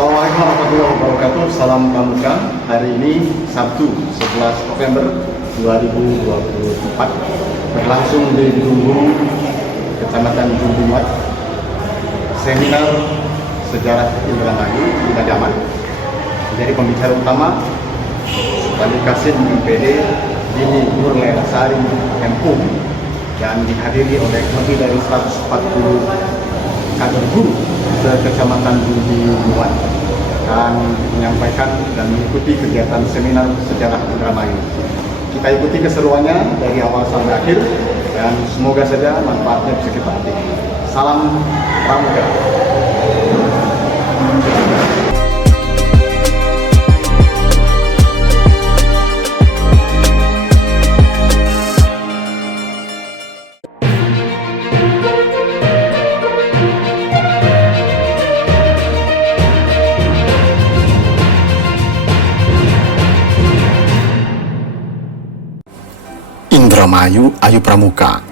Assalamualaikum warahmatullahi wabarakatuh. Salam Pramuka. Hari ini Sabtu 11 November 2024 berlangsung di Gedung Kecamatan Juntimuat seminar sejarah Indramayu di Nadaman. Jadi pembicara utama Bani Kasim MPD, Dini Nurlailasari MPU, dan dihadiri oleh lebih dari 140 kader guru Kecamatan Juntimuat dan menyampaikan dan mengikuti kegiatan seminar sejarah Indramayu. Kita ikuti keseruannya dari awal sampai akhir dan semoga saja manfaatnya bisa kita petik. Salam Pramuka. Indramayu Ayu Pramuka,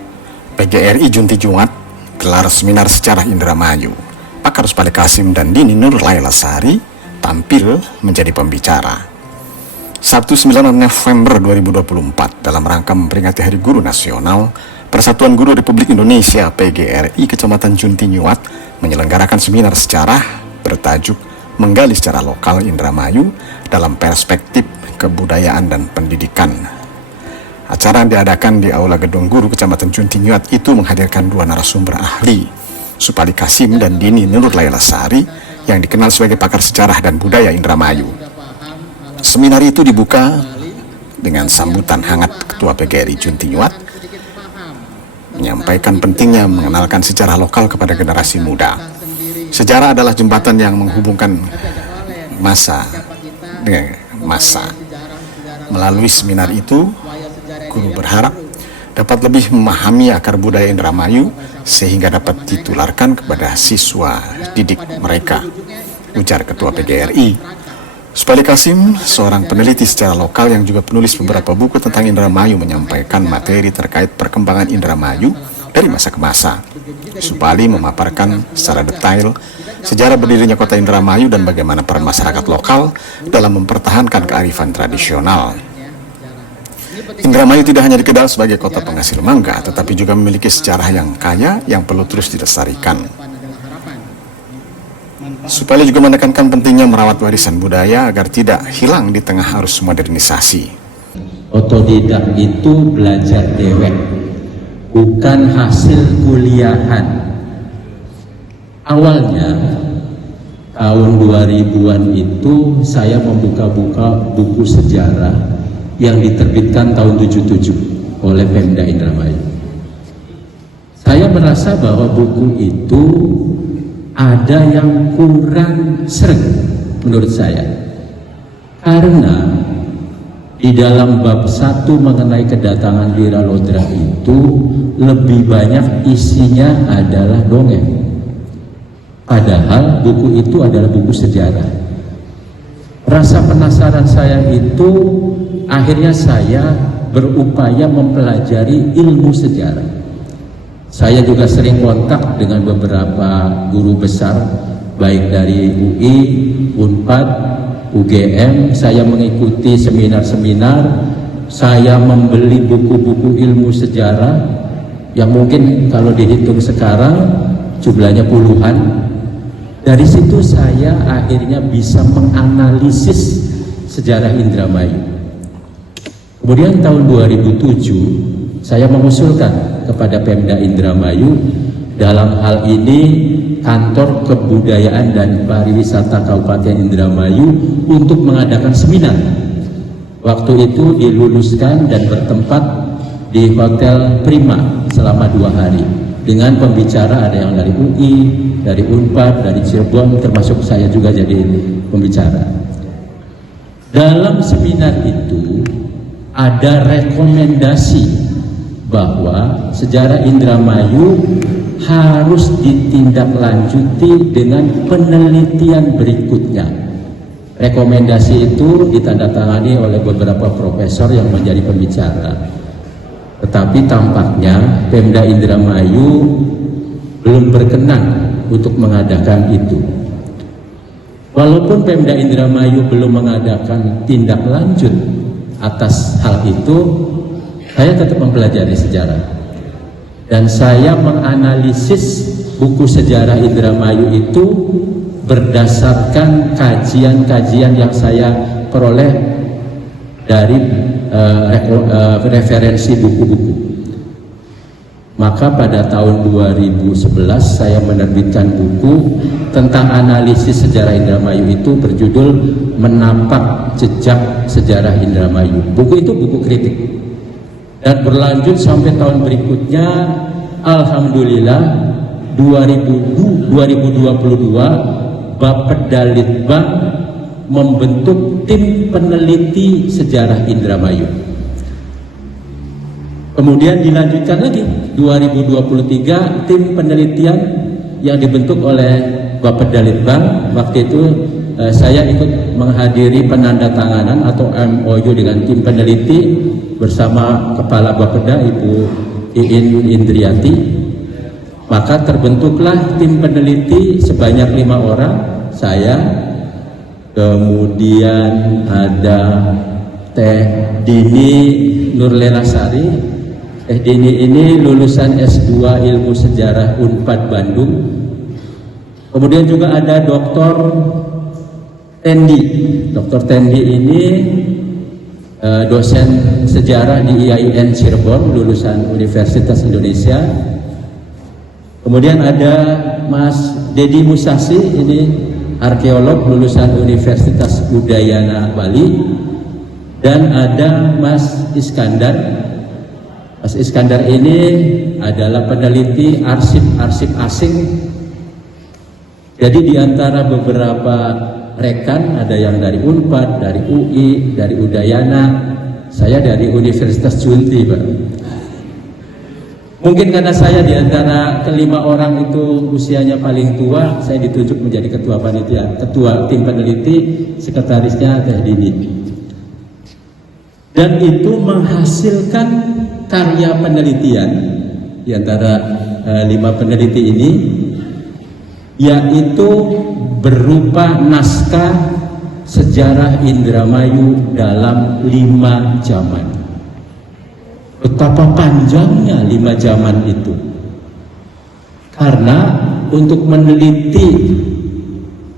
PGRI Juntimuat gelar seminar sejarah Indramayu. Pakar Bani Kasim dan Dini Nurlailasari tampil menjadi pembicara. Sabtu 9 November 2024 dalam rangka memperingati Hari Guru Nasional, Persatuan Guru Republik Indonesia PGRI Kecamatan Juntimuat menyelenggarakan seminar sejarah bertajuk Menggali Sejarah Lokal Indramayu dalam Perspektif Kebudayaan dan Pendidikan. Acara yang diadakan di Aula Gedung Guru Kecamatan Juntimuat itu menghadirkan dua narasumber ahli, Supali Kasim dan Dini Nurlailasari, yang dikenal sebagai pakar sejarah dan budaya Indramayu. Seminar itu dibuka dengan sambutan hangat Ketua PGRI Juntimuat, menyampaikan pentingnya mengenalkan sejarah lokal kepada generasi muda. Sejarah adalah jembatan yang menghubungkan masa dengan masa. Melalui seminar itu, guru berharap dapat lebih memahami akar budaya Indramayu sehingga dapat ditularkan kepada siswa didik mereka, ujar Ketua PGRI. Supali Kasim, seorang peneliti secara lokal yang juga penulis beberapa buku tentang Indramayu, menyampaikan materi terkait perkembangan Indramayu dari masa ke masa. Supali memaparkan secara detail sejarah berdirinya kota Indramayu dan bagaimana peran masyarakat lokal dalam mempertahankan kearifan tradisional. Indramayu tidak hanya dikenal sebagai kota penghasil mangga, tetapi juga memiliki sejarah yang kaya yang perlu terus dilestarikan. Supaya juga menekankan pentingnya merawat warisan budaya agar tidak hilang di tengah arus modernisasi. Otodidak itu belajar dewek, bukan hasil kuliahan. Awalnya tahun 2000-an itu saya membuka-buka buku sejarah yang diterbitkan tahun 77 oleh Pemda Indramayu. Saya merasa bahwa buku itu ada yang kurang sreg menurut saya, karena di dalam bab 1 mengenai kedatangan Wiralodra itu lebih banyak isinya adalah dongeng, padahal buku itu adalah buku sejarah. Rasa penasaran saya itu akhirnya saya berupaya mempelajari ilmu sejarah. Saya juga sering kontak dengan beberapa guru besar, baik dari UI, Unpad, UGM. Saya mengikuti seminar-seminar, saya membeli buku-buku ilmu sejarah yang mungkin kalau dihitung sekarang jumlahnya puluhan. Dari situ saya akhirnya bisa menganalisis sejarah Indramayu. Kemudian tahun 2007 saya mengusulkan kepada Pemda Indramayu, dalam hal ini Kantor Kebudayaan dan Pariwisata Kabupaten Indramayu, untuk mengadakan seminar. Waktu itu diluluskan dan bertempat di Hotel Prima selama 2 hari. Dengan pembicara ada yang dari UI, dari Unpad, dari Cirebon, termasuk saya juga jadi pembicara. Dalam seminar itu ada rekomendasi bahwa sejarah Indramayu harus ditindaklanjuti dengan penelitian berikutnya. Rekomendasi itu ditandatangani oleh beberapa profesor yang menjadi pembicara. Tetapi tampaknya Pemda Indramayu belum berkenan untuk mengadakan itu. Walaupun Pemda Indramayu belum mengadakan tindak lanjut atas hal itu, saya tetap mempelajari sejarah. Dan saya menganalisis buku sejarah Indramayu itu berdasarkan kajian-kajian yang saya peroleh dari referensi buku-buku. Maka pada tahun 2011 saya menerbitkan buku tentang analisis sejarah Indramayu itu berjudul Menapak Jejak Sejarah Indramayu. Buku itu buku kritik dan berlanjut sampai tahun berikutnya. Alhamdulillah 2022 Bapeda Litbang membentuk tim peneliti sejarah Indramayu. Kemudian dilanjutkan lagi 2023 tim penelitian yang dibentuk oleh Bapeda Litbang. Waktu itu saya ikut menghadiri penandatanganan atau MOU dengan tim peneliti bersama Kepala Bapeda Ibu Iin Indriati. Maka terbentuklah tim peneliti sebanyak 5 orang, saya, kemudian ada Teh Dini Nurlelasari. Teh Dini ini lulusan S2 Ilmu Sejarah Unpad Bandung. Kemudian juga ada Dr. Tendi. Dr. Tendi ini dosen sejarah di IAIN Cirebon, lulusan Universitas Indonesia. Kemudian ada Mas Dedi Musasi, ini arkeolog lulusan Universitas Udayana Bali. Dan ada Mas Iskandar. Mas Iskandar ini adalah peneliti arsip-arsip asing. Jadi di antara beberapa rekan, ada yang dari Unpad, dari UI, dari Udayana, saya dari Universitas Junti, Pak. Mungkin karena saya di antara kelima orang itu usianya paling tua, saya ditunjuk menjadi ketua panitia, ketua tim peneliti, sekretarisnya Teh Dini. Dan itu menghasilkan karya penelitian di antara 5 peneliti ini, yaitu berupa naskah sejarah Indramayu dalam 5 zaman. Betapa panjangnya 5 zaman itu, karena untuk meneliti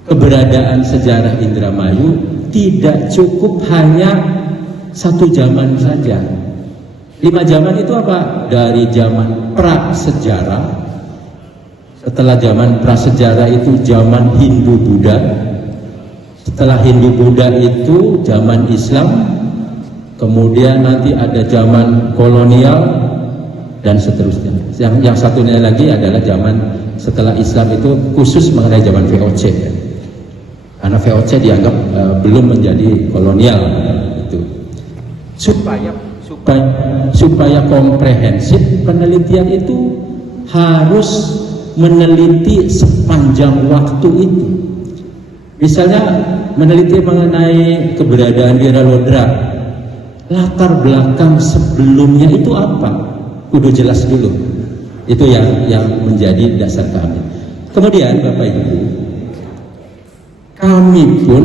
keberadaan sejarah Indramayu tidak cukup hanya 1 zaman saja. 5 zaman itu apa? Dari zaman prasejarah, setelah zaman prasejarah itu zaman Hindu-Buddha, setelah Hindu-Buddha itu zaman Islam, kemudian nanti ada zaman kolonial, dan seterusnya. Yang satunya lagi adalah zaman setelah Islam itu khusus mengenai zaman VOC, karena VOC dianggap belum menjadi kolonial itu. Supaya komprehensif, penelitian itu harus meneliti sepanjang waktu itu. Misalnya meneliti mengenai keberadaan Wiralodra, latar belakang sebelumnya itu apa? Kudu jelas dulu. Itu yang menjadi dasar kami. Kemudian Bapak Ibu, kami pun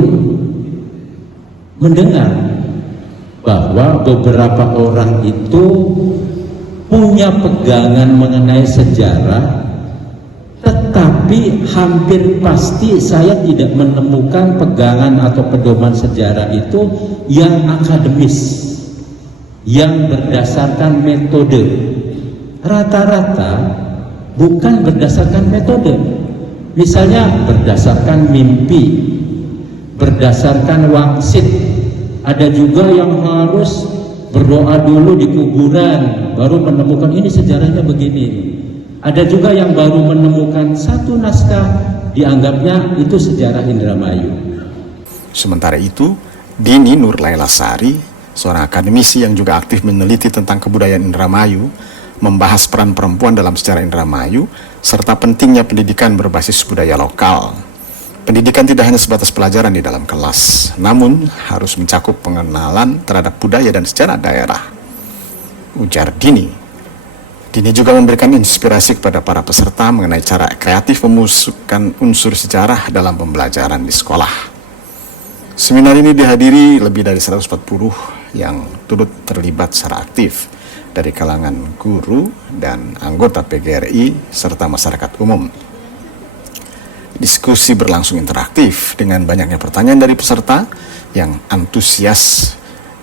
mendengar bahwa beberapa orang itu punya pegangan mengenai sejarah, tetapi hampir pasti saya tidak menemukan pegangan atau pedoman sejarah itu yang akademis, yang berdasarkan metode. Rata-rata bukan berdasarkan metode. Misalnya berdasarkan mimpi, berdasarkan wangsit. Ada juga yang harus berdoa dulu di kuburan baru menemukan ini sejarahnya begini. Ada juga yang baru menemukan satu naskah, dianggapnya itu sejarah Indramayu. Sementara itu, Dini Nurlailasari, seorang akademisi yang juga aktif meneliti tentang kebudayaan Indramayu, membahas peran perempuan dalam sejarah Indramayu, serta pentingnya pendidikan berbasis budaya lokal. Pendidikan tidak hanya sebatas pelajaran di dalam kelas, namun harus mencakup pengenalan terhadap budaya dan sejarah daerah. Ujar Dini, Dini juga memberikan inspirasi kepada para peserta mengenai cara kreatif memasukkan unsur sejarah dalam pembelajaran di sekolah. Seminar ini dihadiri lebih dari 140 yang turut terlibat secara aktif dari kalangan guru dan anggota PGRI serta masyarakat umum. Diskusi berlangsung interaktif dengan banyaknya pertanyaan dari peserta yang antusias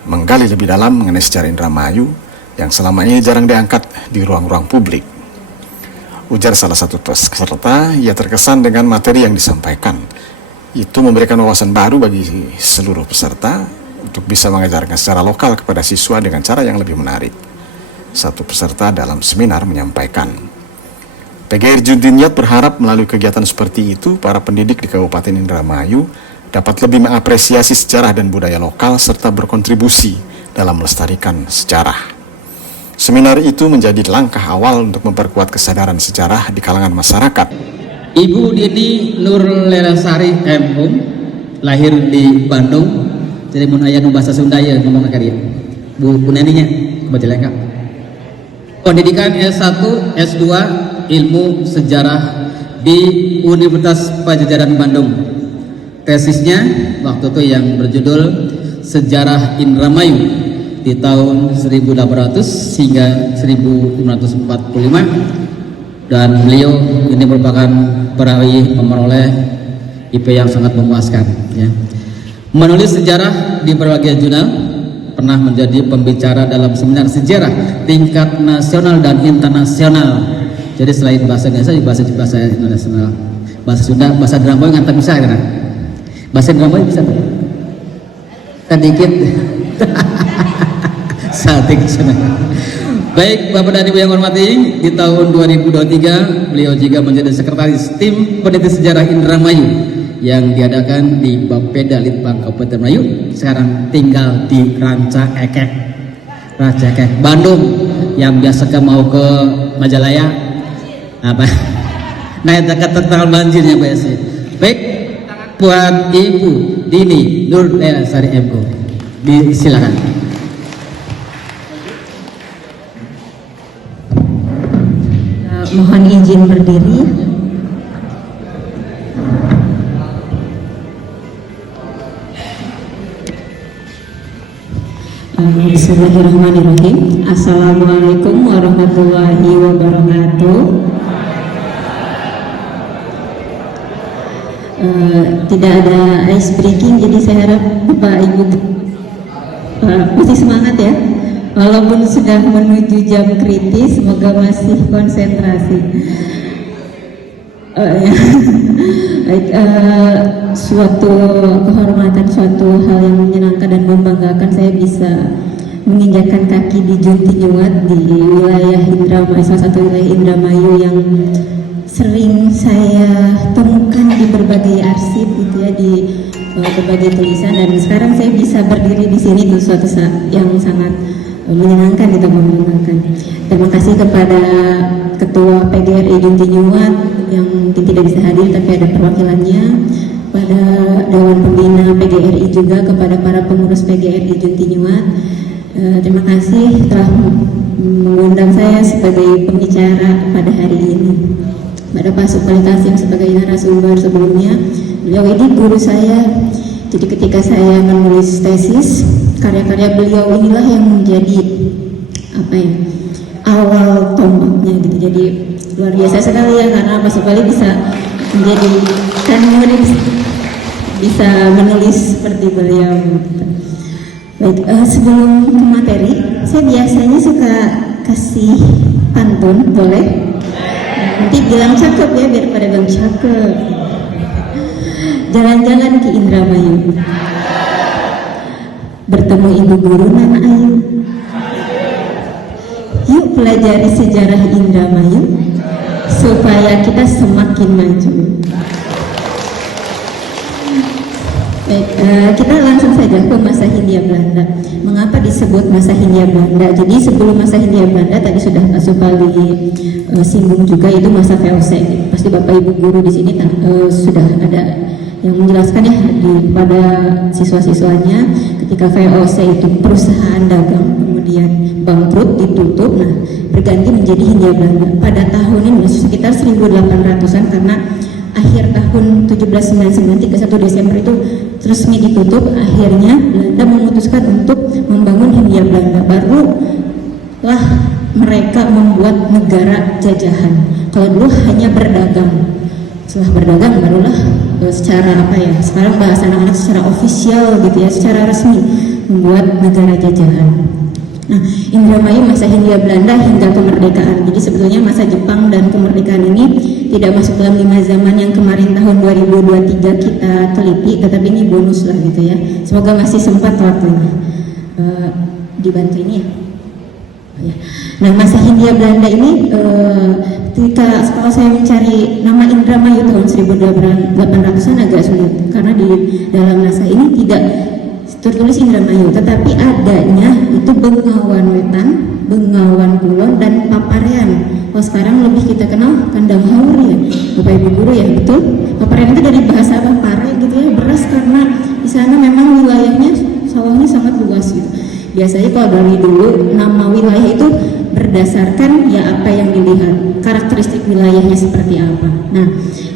menggali lebih dalam mengenai sejarah Indramayu yang selama ini jarang diangkat di ruang-ruang publik. Ujar salah satu peserta, ia terkesan dengan materi yang disampaikan. Itu memberikan wawasan baru bagi seluruh peserta untuk bisa mengajarkan secara lokal kepada siswa dengan cara yang lebih menarik. Satu peserta dalam seminar menyampaikan, PGRI Junti Nyuat berharap melalui kegiatan seperti itu, para pendidik di Kabupaten Indramayu dapat lebih mengapresiasi sejarah dan budaya lokal serta berkontribusi dalam melestarikan sejarah. Seminar itu menjadi langkah awal untuk memperkuat kesadaran sejarah di kalangan masyarakat. Ibu Dini Nur Lelasari M.Hum, lahir di Bandung. Jadi mun aya nu bahasa Sunda ya ngomong kali. Bu Neninya kebaca lengkap. Pendidikan S1, S2 Ilmu Sejarah di Universitas Padjadjaran Bandung. Tesisnya waktu itu yang berjudul Sejarah Indramayu di tahun 1800 hingga 1545, dan beliau ini merupakan peraih memperoleh IP yang sangat memuaskan ya. Menulis sejarah di berbagai jurnal, pernah menjadi pembicara dalam seminar sejarah tingkat nasional dan internasional. Jadi selain bahasa Indonesia, bahasa internasional, bahasa Sunda, bahasa Indramayu ngantar bisa kan? Bahasa Indramayu bisa tuh? Sedikit. Baik Bapak dan Ibu yang hormati, di tahun 2023 beliau juga menjadi sekretaris tim peneliti sejarah Indramayu yang diadakan di Bapeda Litbang Kabupaten Melayu. Sekarang tinggal di Ranca Ekek, Bandung, yang biasa mau ke Majalaya apa? Nah itu terkenal banjirnya biasa. Baik, buat Ibu Dini Nur Lelasari M.Hum, disilakan. Mohon izin berdiri. Bismillahirrahmanirrahim. Assalamualaikum warahmatullahi wabarakatuh. Tidak ada ice breaking, jadi saya harap Bapak Ibu masih semangat ya. Walaupun sudah menuju jam kritis, semoga masih konsentrasi. Suatu kehormatan, suatu hal yang menyenangkan dan membanggakan saya bisa menginjakkan kaki di Junti Nyuat, di wilayah Indramayu, salah satu wilayah Indramayu yang sering saya temukan di berbagai arsip gitu ya, di berbagai tulisan, dan sekarang saya bisa berdiri di sini, itu suatu yang sangat menyenangkan, itu membanggakan. Terima kasih kepada Ketua PGRI Junti Nyuat yang tidak bisa hadir tapi ada perwakilannya, pada Dewan Pembina PGRI juga, kepada para pengurus PGRI Junti Nyuat. Terima kasih telah mengundang saya sebagai pembicara pada hari ini. Pada Pak Supali Kasim sebagai narasumber sebelumnya, beliau ini guru saya. Jadi ketika saya menulis tesis, karya-karya beliau inilah yang menjadi awal tombaknya gitu. Jadi luar biasa sekali ya, karena Pak Supali bisa menjadi murid, bisa menulis seperti beliau. Baik, sebelum ke materi, saya biasanya suka kasih pantun, boleh? Nanti bilang cakep ya, biar pada bilang cakep. Jalan-jalan ke Indramayu, bertemu ibu guru Nana Ayu. Yuk pelajari sejarah Indramayu supaya kita semakin maju. Baik, kita langsung saja ke masa Hindia Belanda. Mengapa disebut masa Hindia Belanda? Jadi sebelum masa Hindia Belanda, tadi sudah Pak Supali singgung juga, itu masa VOC. Pasti Bapak Ibu guru di sini sudah ada yang menjelaskan ya pada siswa-siswanya, ketika VOC itu perusahaan dagang, kemudian kemudian bangkrut, ditutup, nah berganti menjadi Hindia Belanda. Pada tahun ini sekitar 1800-an karena akhir tahun 1799 31 Desember itu resmi ditutup, akhirnya Belanda memutuskan untuk membangun Hindia Belanda. Barulah mereka membuat negara jajahan. Kalau dulu hanya berdagang. Setelah berdagang barulah secara apa ya, sekarang bahasa anak-anak secara ofisial gitu ya, secara resmi membuat negara jajahan. Nah, Indramayu masa Hindia Belanda hingga kemerdekaan. Jadi sebetulnya masa Jepang dan kemerdekaan ini tidak masuk dalam 5 zaman yang kemarin tahun 2023 kita teliti, tetapi ini bonus lah gitu ya. Semoga masih sempat waktunya dibantu ini ya. Nah, masa Hindia Belanda ini ketika kalau saya mencari nama Indramayu tahun 1800-an agak sulit karena di dalam masa ini tidak tertulis Indramayu, tetapi adanya itu Bengawan Wetan, Bengawan Kulon, dan Paparean. Kalau sekarang lebih kita kenal Kandang Haur ya, Bapak Ibu guru ya, betul. Paparean itu dari bahasa Papare gitu ya, beras karena di sana memang wilayahnya sawahnya sangat luas gitu. Biasanya kalau dari dulu nama wilayah itu berdasarkan ya apa yang dilihat, karakteristik wilayahnya seperti apa. Nah,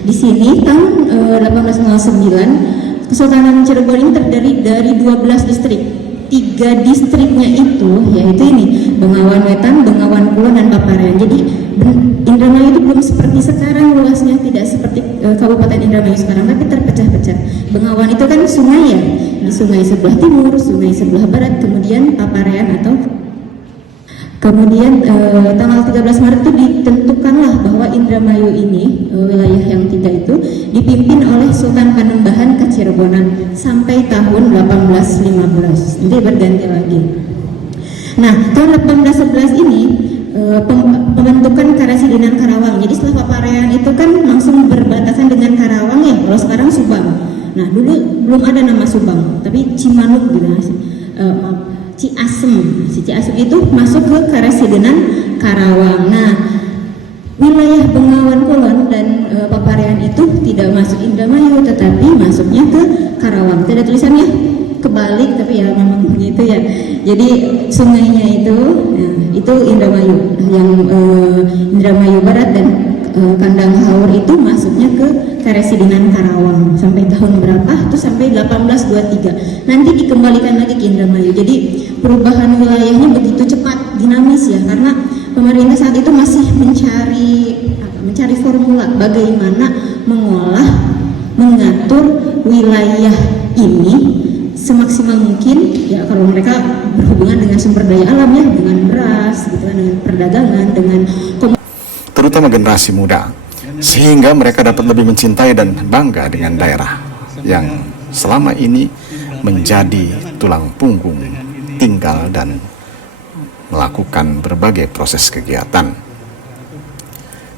di sini tahun 1809 Kesultanan Cirebon ini terdiri dari 12 distrik. 3 distriknya itu yaitu ini Bengawan Wetan, Bengawan Kulon, dan Paparean. Jadi Indramayu itu belum seperti sekarang luasnya, tidak seperti Kabupaten Indramayu sekarang, tapi terpecah-pecah. Bengawan itu kan sungai ya, sungai sebelah timur, sungai sebelah barat, kemudian Paparean atau kemudian tanggal 13 Maret itu ditentukanlah bahwa Indramayu ini wilayah yang 3 itu dipimpin oleh Sultan Panembahan Kacirebonan sampai tahun 1815. Nanti berganti lagi. Nah, tahun 1811 ini pembentukan Karasidenan Karawang. Jadi setelah Paparean itu kan langsung berbatasan dengan Karawang ya. Kalau sekarang Subang. Nah, dulu belum ada nama Subang, tapi Cimanuk gitu. Ciasem. Ciasem itu masuk ke Karasidenan Karawang. Nah, wilayah Bengawan Kulon dan Paparean itu tidak masuk Indramayu, tetapi masuknya ke Karawang. Tidak ada tulisannya kebalik, tapi ya memang begitu ya. Jadi sungainya itu, nah, itu Indramayu. Yang Indramayu Barat dan Kandang Haur itu masuknya ke Karasidenan Karawang sampai tahun berapa? Itu sampai 1823. Nanti dikembalikan lagi ke Indramayu. Jadi perubahan wilayahnya begitu cepat, dinamis ya, karena pemerintah saat itu masih mencari formula bagaimana mengatur wilayah ini semaksimal mungkin ya, kalau mereka berhubungan dengan sumber daya alam ya, dengan beras gitu kan, dengan perdagangan, dengan terutama generasi muda, sehingga mereka dapat lebih mencintai dan bangga dengan daerah yang selama ini menjadi tulang punggung tinggal dan melakukan berbagai proses kegiatan.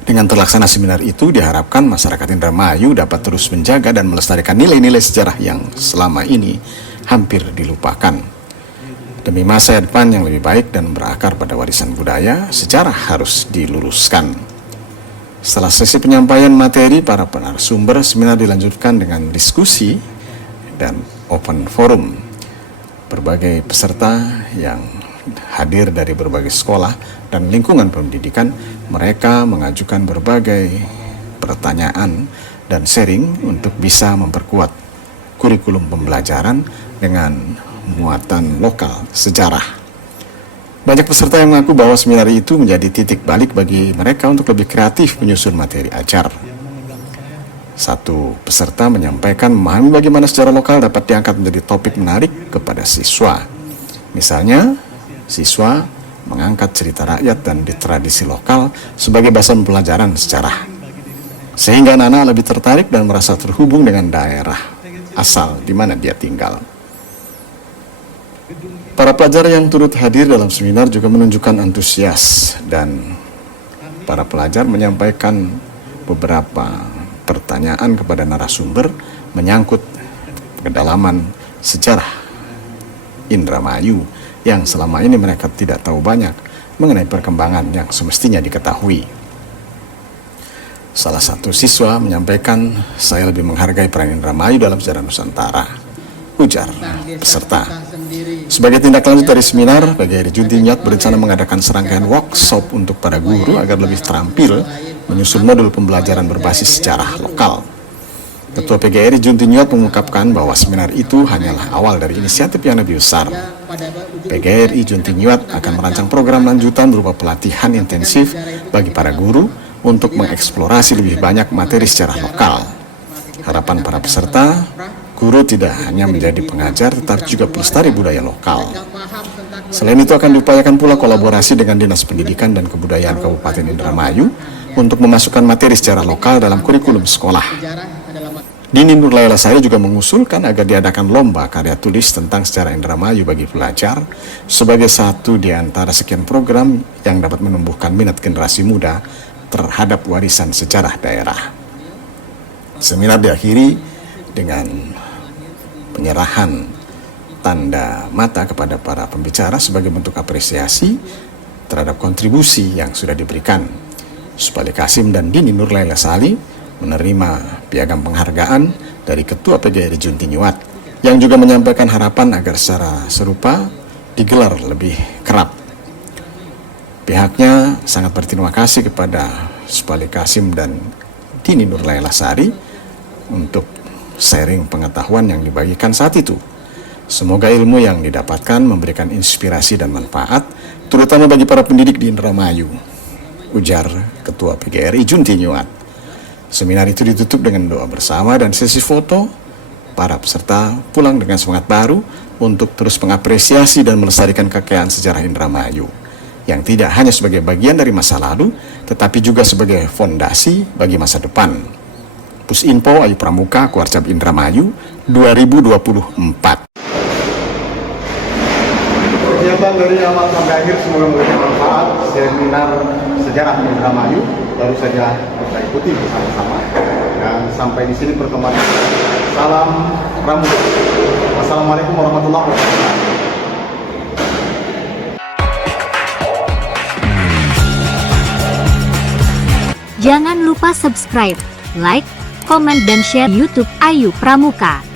Dengan terlaksana seminar itu diharapkan masyarakat Indramayu dapat terus menjaga dan melestarikan nilai-nilai sejarah yang selama ini hampir dilupakan. Demi masa depan yang lebih baik dan berakar pada warisan budaya, sejarah harus diluruskan. Setelah sesi penyampaian materi para narasumber, seminar dilanjutkan dengan diskusi dan open forum. Berbagai peserta yang hadir dari berbagai sekolah dan lingkungan pendidikan, mereka mengajukan berbagai pertanyaan dan sharing untuk bisa memperkuat kurikulum pembelajaran dengan muatan lokal sejarah. Banyak peserta yang mengaku bahwa seminar itu menjadi titik balik bagi mereka untuk lebih kreatif menyusun materi ajar. Satu peserta menyampaikan memahami bagaimana sejarah lokal dapat diangkat menjadi topik menarik kepada siswa. Misalnya, siswa mengangkat cerita rakyat dan di tradisi lokal sebagai bahasan pelajaran sejarah, sehingga anak-anak lebih tertarik dan merasa terhubung dengan daerah asal di mana dia tinggal. Para pelajar yang turut hadir dalam seminar juga menunjukkan antusias dan para pelajar menyampaikan beberapa pertanyaan kepada narasumber menyangkut kedalaman sejarah Indramayu yang selama ini mereka tidak tahu banyak mengenai perkembangan yang semestinya diketahui. Salah satu siswa menyampaikan, "Saya lebih menghargai peran Indramayu dalam sejarah Nusantara," ujar peserta. Sebagai tindak lanjut dari seminar, PGRI Junti Nyuat berencana mengadakan serangkaian workshop untuk para guru agar lebih terampil menyusun modul pembelajaran berbasis sejarah lokal. Ketua PGRI Junti Nyuat mengungkapkan bahwa seminar itu hanyalah awal dari inisiatif yang lebih besar. PGRI Junti Nyuat akan merancang program lanjutan berupa pelatihan intensif bagi para guru untuk mengeksplorasi lebih banyak materi sejarah lokal. Harapan para peserta, guru tidak hanya menjadi pengajar tetapi juga pelestari budaya lokal. Selain itu akan diupayakan pula kolaborasi dengan Dinas Pendidikan dan Kebudayaan Kabupaten Indramayu untuk memasukkan materi sejarah lokal dalam kurikulum sekolah. Dini Nurlailasari juga mengusulkan agar diadakan lomba karya tulis tentang sejarah Indramayu bagi pelajar sebagai satu di antara sekian program yang dapat menumbuhkan minat generasi muda terhadap warisan sejarah daerah. Seminar diakhiri dengan penyerahan tanda mata kepada para pembicara sebagai bentuk apresiasi terhadap kontribusi yang sudah diberikan. Supali Kasim dan Dini Nurlailasari menerima piagam penghargaan dari Ketua PGRI Junti Nyuat yang juga menyampaikan harapan agar secara serupa digelar lebih kerap. Pihaknya sangat berterima kasih kepada Supali Kasim dan Dini Nurlailasari untuk sharing pengetahuan yang dibagikan saat itu. Semoga ilmu yang didapatkan memberikan inspirasi dan manfaat, terutama bagi para pendidik di Indramayu, ujar Ketua PGRI Junti Nyuat. Seminar itu ditutup dengan doa bersama dan sesi foto. Para peserta pulang dengan semangat baru untuk terus mengapresiasi dan melestarikan kekayaan sejarah Indramayu, yang tidak hanya sebagai bagian dari masa lalu, tetapi juga sebagai fondasi bagi masa depan. Pusinfo Ayu Pramuka, Kuarcap Indramayu, 2024. Kegiatan dari awal sampai akhir semoga memberikan manfaat. Seminar sejarah Indramayu baru saja kita ikuti bersama-sama, dan sampai di sini pertemuan. Salam Pramuka. Wassalamualaikum warahmatullahi wabarakatuh. Jangan lupa subscribe, like, komen dan share YouTube Ayu Pramuka.